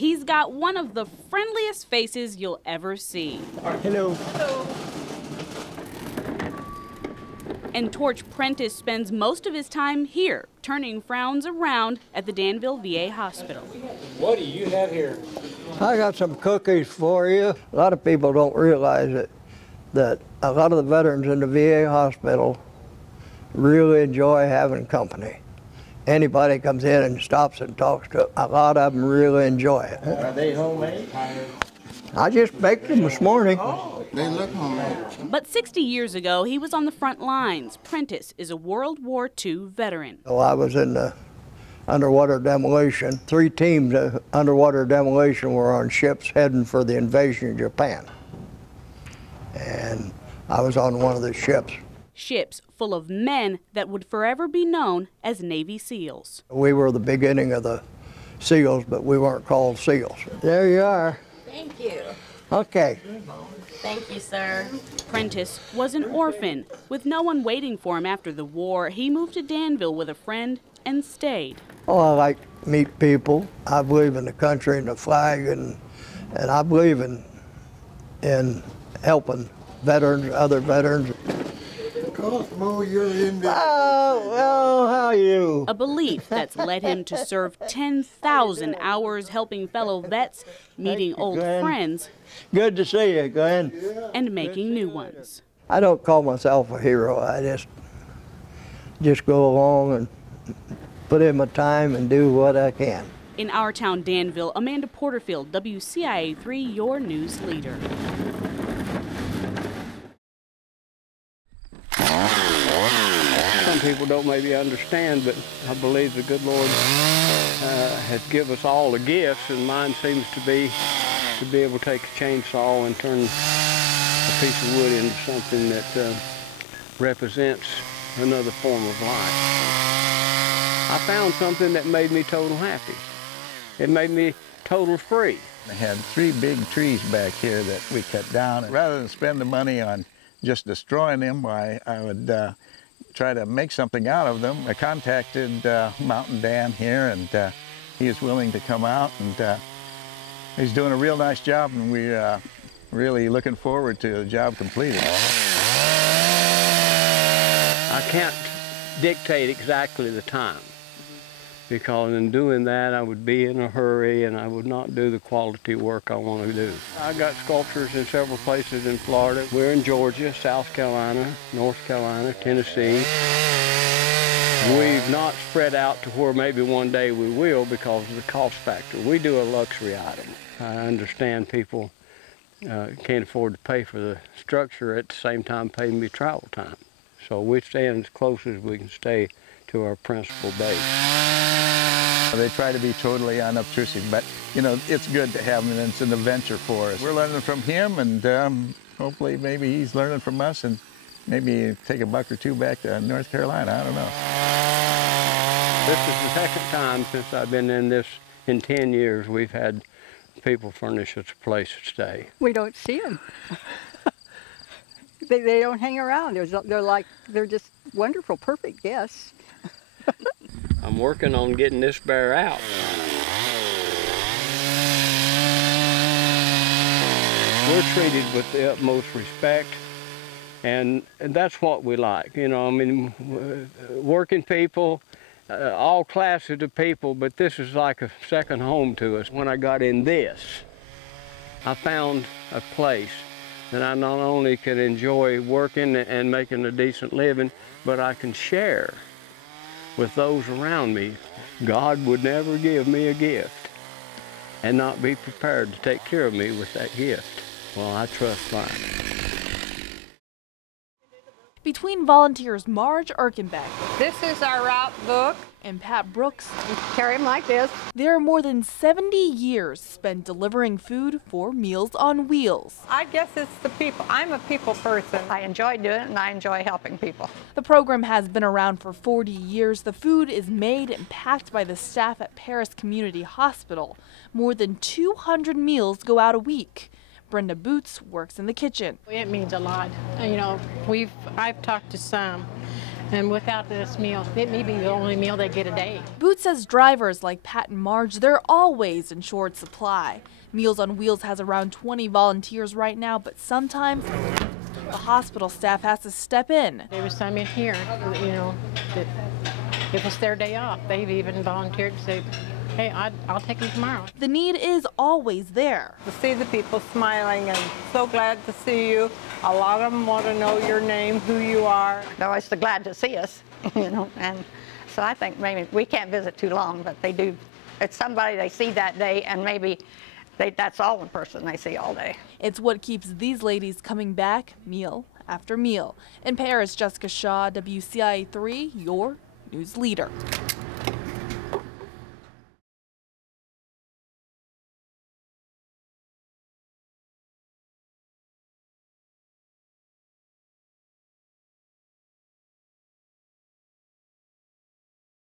He's got one of the friendliest faces you'll ever see. Hello. Hello. And Torch Prentice spends most of his time here, turning frowns around at the Danville VA Hospital. What do you have here? I got some cookies for you. A lot of people don't realize it, that a lot of the veterans in the VA hospital really enjoy having company. Anybody comes in and stops and talks to them, a lot of them really enjoy it. Are they homemade? I just baked them this morning. Oh, they look homemade. But 60 years ago, he was on the front lines. Prentice is a World War II veteran. Well, I was in the underwater demolition. 3 teams of underwater demolition were on ships heading for the invasion of Japan. And I was on one of the ships. Ships full of men that would forever be known as Navy SEALs. We were the beginning of the SEALs, but we weren't called SEALs. There you are. Thank you. Okay. Thank you, sir. Prentice was an orphan. With no one waiting for him after the war, he moved to Danville with a friend and stayed. Oh, I like to meet people. I believe in the country and the flag, and I believe in helping veterans, other veterans. Cosmo, you're in there. Oh, well, how are you? A belief that's led him to serve 10,000 hours helping fellow vets, meeting old friends. Good to see you, Glenn. And making new ones. I don't call myself a hero. I just go along and put in my time and do what I can. In our town, Danville, Amanda Porterfield, WCIA3, your news leader. Some people don't maybe understand, but I believe the good Lord has given us all a gift, and mine seems to be able to take a chainsaw and turn a piece of wood into something that represents another form of life. I found something that made me total happy. It made me total free. I had 3 big trees back here that we cut down. And rather than spend the money on just destroying them, I would try to make something out of them. I contacted Mountain Dan here, and he is willing to come out, and he's doing a real nice job, and we're really looking forward to the job completed. I can't dictate exactly the time, because in doing that I would be in a hurry and I would not do the quality work I want to do. I got sculptures in several places in Florida. We're in Georgia, South Carolina, North Carolina, Tennessee. We've not spread out to where maybe one day we will because of the cost factor. We do a luxury item. I understand people can't afford to pay for the structure at the same time paying me travel time. So we stand as close as we can stay to our principal base. They try to be totally unobtrusive, but you know, it's good to have them, and it's an adventure for us. We're learning from him, and hopefully maybe he's learning from us, and maybe take a buck or 2 back to North Carolina, I don't know. This is the second time since I've been in this, in 10 years, we've had people furnish us a place to stay. We don't see them. They don't hang around. They're just wonderful, perfect guests. I'm working on getting this bear out. We're treated with the utmost respect, and that's what we like. You know, I mean, working people, all classes of people, but this is like a second home to us. When I got in this, I found a place that I not only can enjoy working and making a decent living, but I can share with those around me. God would never give me a gift and not be prepared to take care of me with that gift. Well, I trust mine. Between volunteers Marge Erkenbeck, This is our route book. and Pat Brooks, We carry them like this. there are more than 70 years spent delivering food for Meals on Wheels. I guess it's the people. I'm a people person. I enjoy doing it, and I enjoy helping people. The program has been around for 40 years. The food is made and packed by the staff at Paris Community Hospital. More than 200 meals go out a week. Brenda Boots works in the kitchen. It means a lot. You know, I've talked to some And without this meal, it may be the only meal they get a day. Boots says drivers like Pat and Marge, they're always in short supply. Meals on Wheels has around 20 volunteers right now, but sometimes the hospital staff has to step in. There was some in here, you know, that if it's their day off, they've even volunteered to say, hey, I'll take them tomorrow. The need is always there. To see the people smiling and so glad to see you. A lot of them want to know your name, who you are. They're always so glad to see us, you know, and so I think maybe we can't visit too long, but they do. It's somebody they see that day, and maybe that's all one person they see all day. It's what keeps these ladies coming back meal after meal. In Paris, Jessica Shaw, WCIA 3, your news leader.